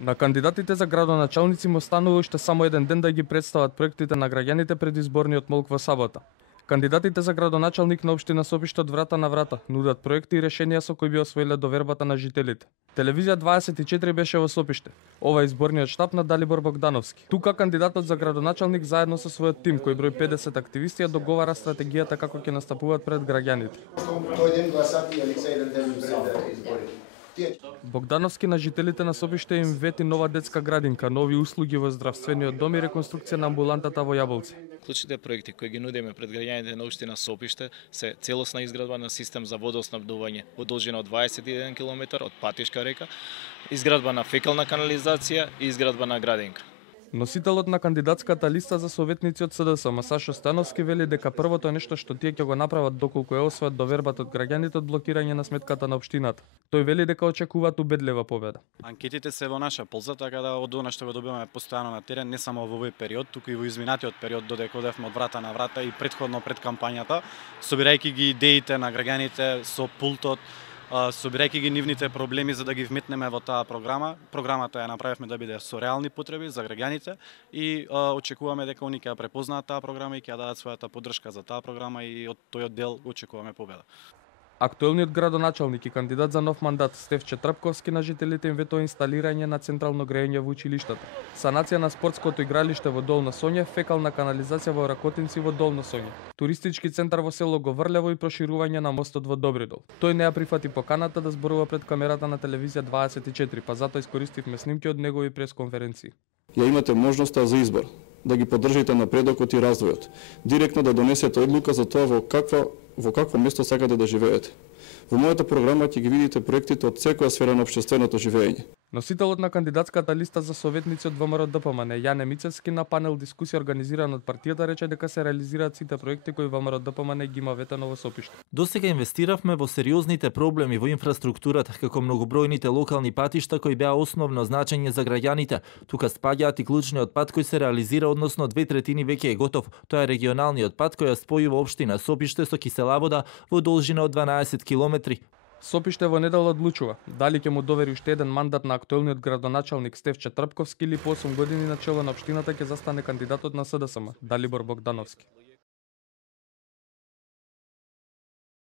На кандидатите за градоначалници му останува уште само еден ден да ги представат проектите на граѓаните пред изборниот молк во сабота. Кандидатите за градоначалник на општина Сопиште од врата на врата нудат проекти и решенија со кои би освоиле довербата на жителите. Телевизија 24 беше во Сопиште. Ова е изборниот штаб на Далибор Богдановски. Тука кандидатот за градоначалник заедно со својот тим кој брои 50 активисти ја договара стратегијата како ќе настапуваат пред граѓаните. Тој ден гласати или се еден ден пред изборите. Богдановски на жителите на Сопиште им вети нова детска градинка, нови услуги во здравствениот дом и реконструкција на амбулантата во Јаболци. Клучните проекти кои ги нудиме пред граѓаните на општина Сопиште се целосна изградба на систем за водоснабдување во должина од 21 км од Патишка река, изградба на фекална канализација и изградба на градинка. Носителот на кандидатската листа за советници од СДСМ, Сашо Становски, вели дека првото нешто што тие ќе го направат доколку е освојат довербата од граѓаните од блокирање на сметката на општината. Тој вели дека очекуваат убедлива победа. Анкетите се во наша полза, така да од она што го добиваме постојано на терен, не само во овој период, туку и во изминатиот период додека одевме од врата на врата и претходно пред кампањата, собирајќи ги идеите на граѓаните со пултот, собирајќи ги нивните проблеми за да ги вметнеме во таа програма. Програмата ја направивме да биде со реални потреби за граѓаните и очекуваме дека они ќе ја препознаат таа програма и ќе ја дадат својата поддршка за таа програма и од тој дел очекуваме победа. Актуелниот градоначалник и кандидат за нов мандат Стефче Трпковски на жителите им ветува инсталирање на централно грејење во училиштата, санација на спортското игралиште во Долно Соње, фекална канализација во Ракотинци во Долно Соње, туристички центар во село Говрлево и проширување на мостот во Добридол. Тој не ја прифати поканата да зборува пред камерата на телевизија 24, па затоа искористивме снимки од негови пресконференции. Ја имате можноста за избор, да ги поддржите напредокот и развојот, директно да донесете одлука за тоа во какво место сакате да живеете. Во мојата програма ќе ги видите проектите од секоја сфера на општественото живење. Носителот на кандидатската листа за советници од ВМРО ДПМН, Јане Мицевски, на панел дискусија организиран од партијата рече дека се реализираат сите проекти кои ВМРО ДПМН ги има ветено во Сопиште. Досега инвестиравме во сериозните проблеми во инфраструктурата, како многобројните локални патишта кои беа основно значење за граѓаните. Тука спаѓаат и клучниот пат кој се реализира, односно 2/3 веќе е готов. Тоа е регионалниот пат кој ја спојува општина Сопиште со Киселавода во должина од 12 километри. Сопиште во недела одлучува дали ќе му довери уште еден мандат на актуелниот градоначалник Стефче Трпковски или по 8 години на чело на општината ќе застане кандидатот на СДСМ Далибор Богдановски.